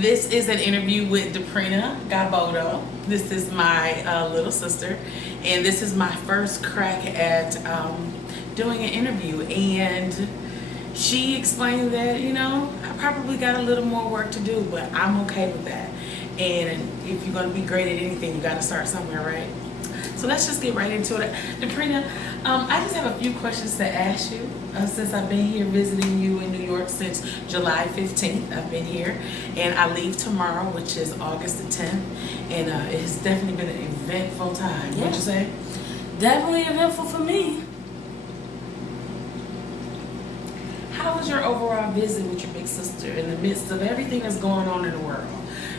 This is an interview with Prina Gaboto. This is my little sister, and this is my first crack at doing an interview. And she explained that, you know, I probably got a little more work to do, but I'm okay with that. And if you're going to be great at anything, you got to start somewhere, right? So let's just get right into it. Prina, I just have a few questions to ask you since I've been here visiting you in New York since July 15th. I've been here, and I leave tomorrow, which is August the 10th, and it has definitely been an eventful time. Yeah. What'd you say? Definitely eventful for me. How was your overall visit with your big sister in the midst of everything that's going on in the world?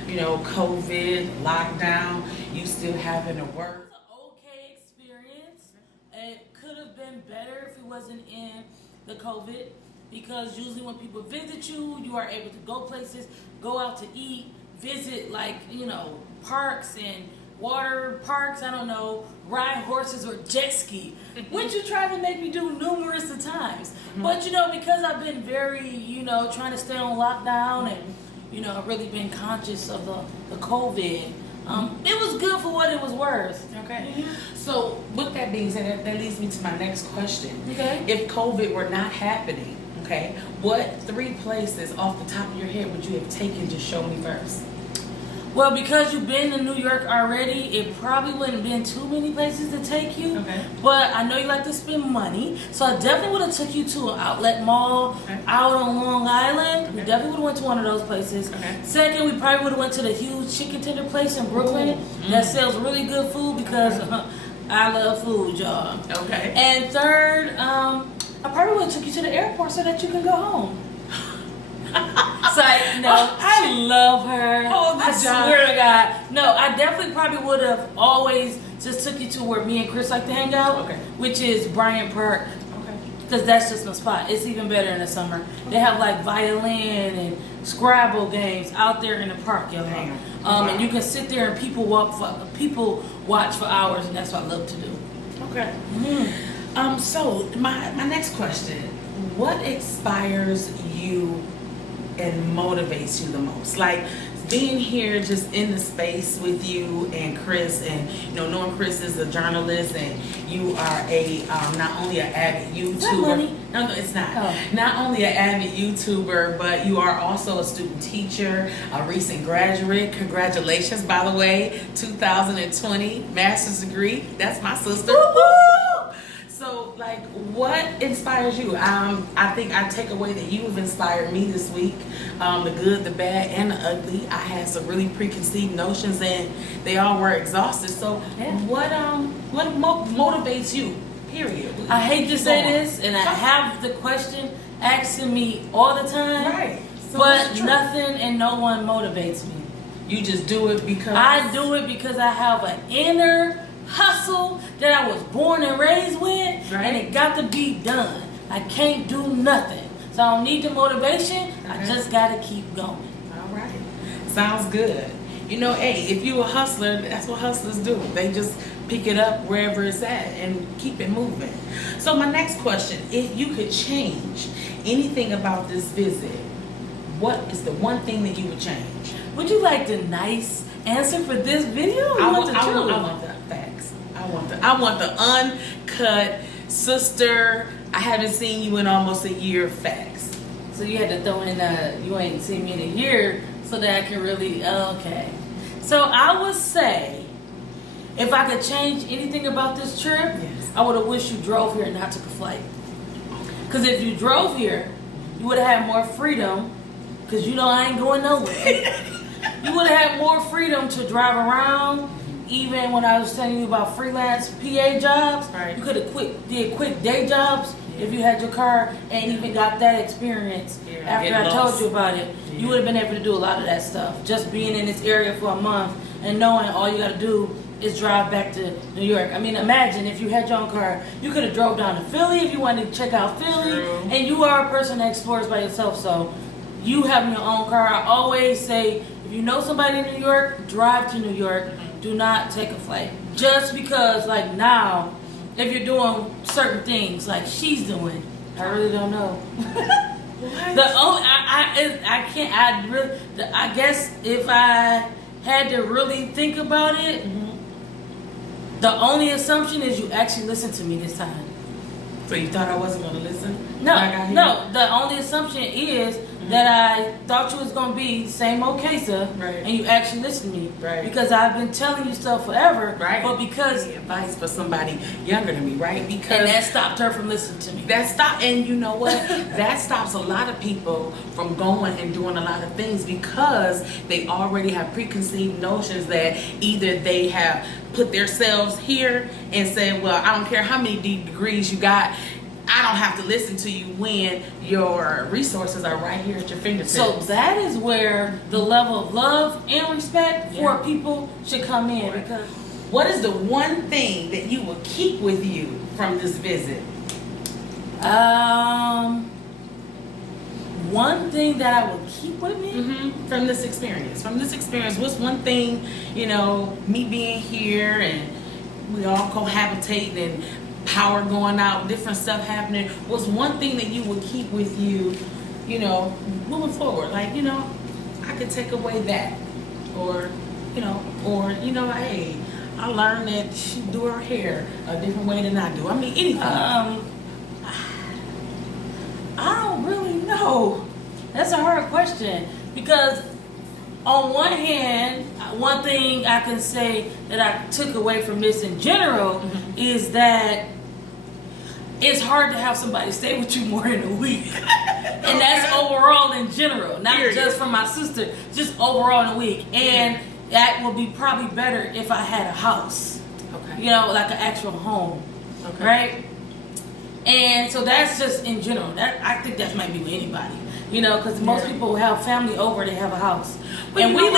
You know, COVID, lockdown, you still having to work. It was an okay experience. It could have been better if it wasn't in the COVID, because usually when people visit you, you are able to go places, go out to eat, visit like, you know, parks and water parks, I don't know, ride horses or jet ski, which you tried to make me do numerous of times. But, you know, because I've been very, you know, trying to stay on lockdown and, you know, I've really been conscious of the COVID. It was good for what it was worth. Okay. So with that being said, that leads me to my next question. Okay. If COVID were not happening, okay, what 3 places off the top of your head would you have taken to show me first? Well, because you've been to New York already, it probably wouldn't have been too many places to take you. Okay. But I know you like to spend money, so I definitely would have took you to an outlet mall out on Long Island. We definitely would have went to one of those places. Okay. Second, we probably would have went to the huge chicken tender place in Brooklyn that sells really good food, because I love food, y'all. Okay. And third, I probably would have took you to the airport so that you can go home. So I love her. Oh, I swear to God. No, I definitely probably would have always just took you to where me and Khris like to hang out, which is Bryant Park. Okay. Because that's just my spot. It's even better in the summer. They have like violin and Scrabble games out there in the park, y'all. And you can sit there and people watch for hours, and that's what I love to do. Okay. So my next question: what inspires you and motivates you the most? Like being here just in the space with you and Khris, and you know, knowing Khris is a journalist and you are a not only an avid YouTuber. Is that money? No, it's not. Oh. Not only an avid YouTuber, but you are also a student teacher, a recent graduate. Congratulations, by the way, 2020 master's degree. That's my sister. Woo-hoo! So, like, what inspires you? I think I take away that you have inspired me this week. The good, the bad, and the ugly. I had some really preconceived notions, and they all were exhausted. So, what motivates you? Period. I hate to say this, and I have the question asking me all the time. Right. So but nothing and no one motivates me. You just do it because I do it because I have an inner hustle that I was born and raised with, and it got to be done. I can't do nothing, so I don't need the motivation. I just gotta keep going. All right, sounds good. You know, hey, if you a hustler, that's what hustlers do. They just pick it up wherever it's at and keep it moving. So my next question: if you could change anything about this visit, what is the one thing that you would change? Would you like the nice answer for this video? I want the facts. I want the uncut sister. I haven't seen you in almost a year facts. So you had to throw in you ain't seen me in a year so that I can really, okay. So I would say, if I could change anything about this trip, I would have wished you drove here and not took a flight. Because if you drove here, you would have had more freedom, because you know I ain't going nowhere. You would have had more freedom to drive around. Even when I was telling you about freelance PA jobs, you could have did quick day jobs if you had your car, and even got that experience after I told you about it. You would have been able to do a lot of that stuff. Just being in this area for a month and knowing all you got to do is drive back to New York. I mean, imagine if you had your own car, you could have drove down to Philly if you wanted to check out Philly. And you are a person that explores by yourself, so you having your own car, I always say, if you know somebody in New York, drive to New York. Do not take a flight. Just because, like now, if you're doing certain things like she's doing, I really don't know. What? The only I can't. I guess if I had to really think about it, the only assumption is you actually listened to me this time. So you thought I wasn't going to listen? No, when I got here? no. The only assumption is that I thought you was gonna be same old Kesa, Right. and you actually listened to me, Right. Because I've been telling you stuff forever, Right. But because Advice for somebody younger than me, right? Because and that stopped her from listening to me. and you know what? That stops a lot of people from going and doing a lot of things because they already have preconceived notions that either they have put themselves here and said, well, I don't care how many degrees you got, I don't have to listen to you when your resources are right here at your fingertips. So that is where the level of love and respect Yeah. for people should come in. Because what is the one thing that you will keep with you from this visit? one thing that I would keep with me. From this experience. What's one thing, me being here and we all cohabitating and power going out, different stuff happening, what's one thing that you would keep with you, moving forward? Like, I could take away that. Or, hey, I learned that she do her hair a different way than I do. I mean, anything. I don't really know. That's a hard question because on one hand, one thing I can say that I took away from this in general is that it's hard to have somebody stay with you more than a week. And that's overall in general, not just for my sister, just overall in a week. And that would be probably better if I had a house. Okay. Like an actual home. Okay. Right? And so that's just in general. I think that might be with anybody. Because most people who have family over, they have a house. But And we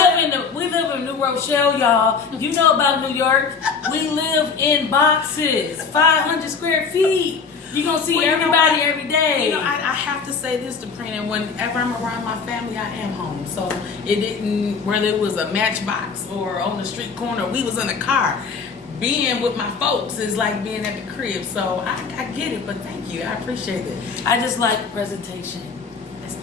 live in New Rochelle, y'all. You know about New York. We live in boxes, 500 square feet. You're going to see everybody every day. I have to say this to Prina. Whenever I'm around my family, I am home. So it didn't, whether it was a Matchbox or on the street corner, we was in a car. Being with my folks is like being at the crib. So I get it, but thank you. I appreciate it. I just like presentation.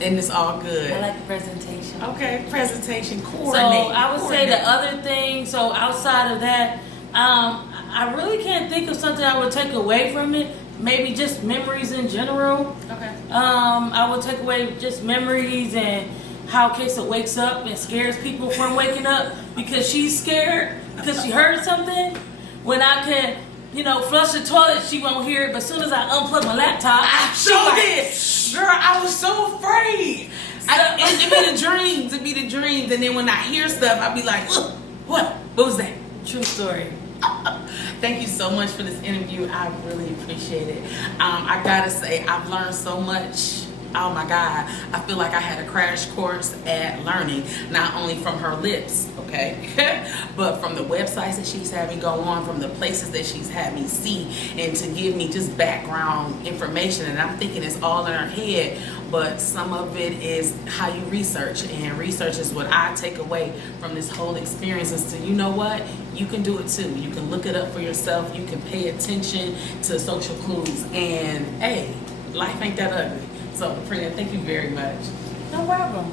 And it's all good. I like presentation. Okay, presentation, So coordinate. I would say the other thing, so outside of that, I really can't think of something I would take away from it. Maybe just memories in general. Okay. I would take away just memories and how Kesa wakes up and scares people from waking up because she's scared because she heard something. When I can, flush the toilet, she won't hear it. But as soon as I unplug my laptop, Show this, girl. I was so afraid. It'd be the dreams, and then when I hear stuff, I'd be like, "Ugh, what was that?" True story. Thank you so much for this interview. I really appreciate it. I gotta say, I've learned so much. Oh my God, I feel like I had a crash course at learning, not only from her lips, okay, but from the websites that she's had me go on, from the places that she's had me see, and to give me just background information. And I'm thinking it's all in her head, but some of it is how you research, and research is what I take away from this whole experience. Is to, you know what, you can do it too. You can look it up for yourself. You can pay attention to social clues, and hey, life ain't that ugly. So, Prina, thank you very much. No problem.